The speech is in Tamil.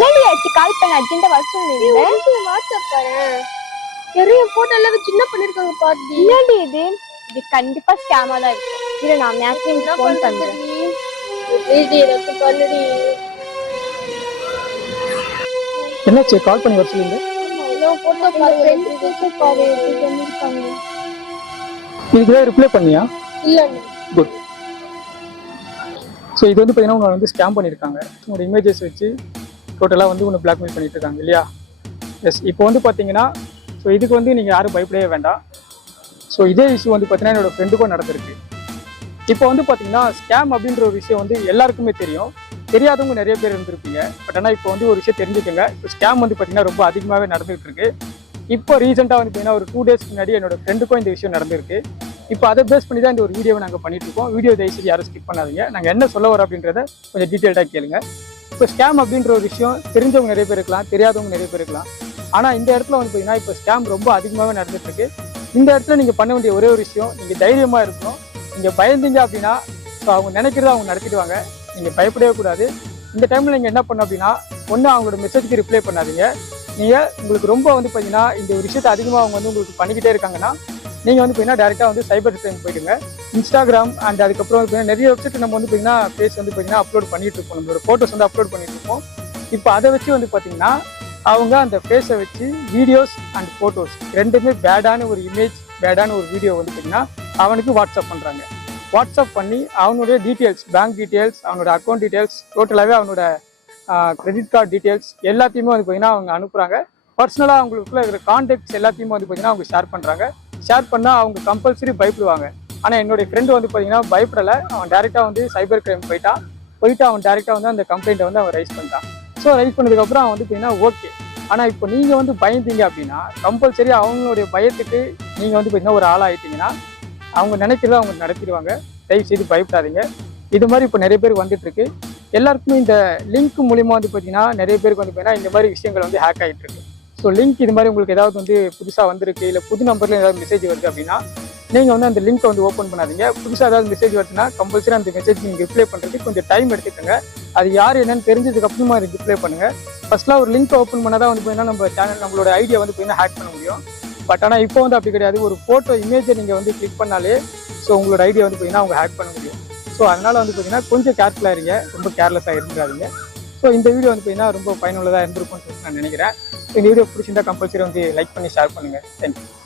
நேற்று கால் பண்ண அர்ஜென்ட்டா வர சொல்லிருந்தேன் வாட்ஸ்அப் பாரு. நிறைய போட்டோ எல்லாம் வச்சு என்ன பண்ணிருக்காங்க பாத்தி என்னடி இது? இது கண்டிப்பா ஸ்கேமா தான் இருக்கும். இரு நான் மேக்ஸிமம் என்ன ஃபோன் பண்றேன். என்னாச்சு? கால் பண்ணி வர சொல்லுங்க. இதுக்கு தான் ரிப்ளை பண்ணியா? இல்ல. குட் ஸோ இது வந்து பார்த்தீங்கன்னா உங்களை வந்து ஸ்கேம் பண்ணியிருக்காங்க உங்களோட இமேஜஸ் வச்சு டோட்டலாக வந்து ஒன்று பிளாக்மெயில் பண்ணிட்டு இருக்காங்க இல்லையா? எஸ் இப்போ வந்து பார்த்தீங்கன்னா ஸோ இதுக்கு வந்து நீங்கள் யாரும் பயப்படவே வேண்டாம். ஸோ இதே இஷ்யூ வந்து பார்த்தீங்கன்னா என்னோட ஃப்ரெண்டுக்கும் நடந்திருக்கு. இப்போ வந்து பார்த்தீங்கன்னா ஸ்கேம் அப்படின்ற ஒரு விஷயம் வந்து எல்லாருக்குமே தெரியும். தெரியாதவங்க நிறைய பேர் இருந்திருப்பீங்க. பட் ஆனால் இப்போ வந்து ஒரு விஷயம் தெரிஞ்சுக்கோங்க. இப்போ ஸ்கேம் வந்து பார்த்தீங்கன்னா ரொம்ப அதிகமாகவே நடந்துகிட்டு இருக்கு இப்போ ரீசெண்டாக வந்து பார்த்தீங்கன்னா ஒரு டூ டேஸ்க்கு முன்னாடி என்னோட ஃப்ரெண்டுக்கும் இந்த விஷயம் நடந்திருக்கு. இப்போ அதை பேஸ் பண்ணி தான் இந்த ஒரு வீடியோவை நாங்கள் பண்ணிட்டு இருக்கோம் வீடியோ தயவுசெய்து யாரும் ஸ்கிப் பண்ணாதீங்க. நாங்கள் என்ன சொல்ல வரோம் அப்படின்றத கொஞ்சம் டீட்டெயில்டாக கேளுங்க. இப்போ ஸ்கேம் அப்படின்ற ஒரு விஷயம் தெரிஞ்சவங்க நிறைய பேர் இருக்கலாம் தெரியாதவங்க நிறைய பேர் இருக்கலாம். ஆனால் இந்த இடத்துல வந்து பார்த்தீங்கன்னா இப்போ ஸ்கேம் ரொம்ப அதிகமாகவே நடந்துட்டுருக்கு. இந்த இடத்துல நீங்கள் பண்ண வேண்டிய ஒரே ஒரு விஷயம் நீங்கள் தைரியமாக இருக்கணும். நீங்கள் பயந்தீங்க அப்படின்னா ஸோ அவங்க நினைக்கிறத அவங்க நடத்திடுவாங்க. நீங்கள் பயப்படவே கூடாது. இந்த டைமில் நீங்கள் என்ன பண்ணணும் அப்படின்னா ஒன்று அவங்களோட மெசேஜ்க்கு ரிப்ளை பண்ணாதீங்க. நீங்கள் உங்களுக்கு ரொம்ப வந்து பார்த்தீங்கன்னா இந்த ஒரு விஷயத்தை அதிகமாக அவங்க வந்து உங்களுக்கு பண்ணிக்கிட்டே இருக்காங்கன்னா நீங்கள் வந்து பார்த்தீங்கன்னா டேரெக்டாக வந்து சைபர் கிரைம் போயிடுங்க. இன்ஸ்டாகிராம் அண்ட் அதுக்கப்புறம் வந்து பார்த்தீங்கன்னா நிறைய வெப்சைட் நம்ம வந்து பார்த்தீங்கன்னா பேஸ் வந்து பார்த்தீங்கன்னா அப்லோட் பண்ணிட்டு இருப்போம் நம்மளோட ஃபோட்டோஸ் வந்து அப்லோட் பண்ணிட்டு இருப்போம் இப்போ அதை வச்சு வந்து பார்த்தீங்கன்னா அவங்க அந்த ஃபேஸை வச்சு வீடியோஸ் அண்ட் ஃபோட்டோஸ் ரெண்டுமே பேடான ஒரு இமேஜ் பேடான ஒரு வீடியோ வந்து பார்த்தீங்கன்னா அவனுக்கு வாட்ஸ்அப் பண்ணுறாங்க வாட்ஸ்அப் பண்ணி அவனுடைய டீட்டெயில்ஸ் பேங்க் டீட்டெயில்ஸ் அவனோட அக்கௌண்ட் டீட்டெயில்ஸ் டோட்டலாகவே அவனோட கிரெடிட் கார்டு டீட்டெயில்ஸ் எல்லாத்தையுமே வந்து பார்த்தீங்கன்னா அவங்க அனுப்புகிறாங்க பர்சனலாக அவங்களுக்குள்ள இருக்கிற கான்டாக்ட்ஸ் எல்லாத்தையுமே வந்து பார்த்தீங்கன்னா அவங்க ஷேர் பண்ணுறாங்க ஷேர் பண்ணால் அவங்க கம்பல்சரி பயப்படுவாங்க. ஆனால் என்னுடைய ஃப்ரெண்டு வந்து பார்த்தீங்கன்னா பயப்படலை. அவன் டேரெக்டாக வந்து சைபர் கிரைம் போயிட்டான் போயிட்டு அவன் டேரெக்டாக வந்து அந்த கம்ப்ளைண்ட்டை வந்து அவன் ரைஸ் பண்ணிட்டான். ஸோ ரைஸ் பண்ணதுக்கப்புறம் அவன் வந்து பார்த்தீங்கன்னா ஓகே ஆனால் இப்போ நீங்கள் வந்து பயந்தீங்க அப்படின்னா கம்பல்சரி அவங்களுடைய பயத்துக்கு நீங்கள் வந்து பார்த்தீங்கன்னா ஒரு ஆளாயிட்டீங்கன்னா அவங்க நினைக்கிறத அவங்க நடத்திடுவாங்க. தயவு செய்து பயப்படாதீங்க. இது மாதிரி இப்போ நிறைய பேர் வந்துட்டுருக்கு. எல்லாருக்குமே இந்த லிங்க் மூலிமா வந்து பார்த்தீங்கன்னா நிறைய பேருக்கு வந்து பார்த்தீங்கன்னா இந்த மாதிரி விஷயங்கள் வந்து ஹேக் ஆகிட்டு இருக்கு ஸோ லிங்க் இது மாதிரி உங்களுக்கு ஏதாவது வந்து புதுசாக வந்திருக்கு இல்லை புது நம்பர்ல ஏதாவது மெசேஜ் வருது அப்படின்னா நீங்கள் வந்து அந்த லிங்க்கை வந்து ஓப்பன் பண்ணாதீங்க. புதுசாக ஏதாவது மெசேஜ் வருதுன்னா கம்பல்சரி அந்த மெசேஜ் நீங்கள் ரிப்ளை பண்ணுறதுக்கு கொஞ்சம் டைம் எடுத்துக்கோங்க. அது யார் என்னன்னு தெரிஞ்சதுக்கு அப்புறமா அதை ரிப்ளை பண்ணுங்க. ஃபர்ஸ்ட்லாம் ஒரு லிங்க் ஓப்பன் பண்ணால் தான் வந்து பார்த்தீங்கன்னா நம்ம சேனல் நம்மளோட ஐடியா வந்து பார்த்தீங்கன்னா ஹேக் பண்ண முடியும். பட் ஆனால் இப்போ வந்து அப்படி கிடையாது. ஒரு ஃபோட்டோ இமேஜை நீங்கள் வந்து கிளிக் பண்ணாலே ஸோ உங்களோட ஐடியா வந்து பார்த்தீங்கன்னா அவங்க ஹேக் பண்ண முடியும். ஸோ அதனால் வந்து பார்த்தீங்கன்னா கொஞ்சம் கேர்ஃபுல்லாக இருங்க. ரொம்ப கேர்லெஸ்ஸாக இருந்துடாதீங்க. ஸோ இந்த வீடியோ வந்து பார்த்தீங்கன்னா ரொம்ப பயனுள்ளதாக இருந்திருக்கும்னு சொல்லிட்டு நான் நினைக்கிறேன். இந்த வீடியோ பிடிச்சிருந்தா கம்பல்சரி வந்து லைக் பண்ணி ஷேர் பண்ணுங்கள் தேங்க்யூ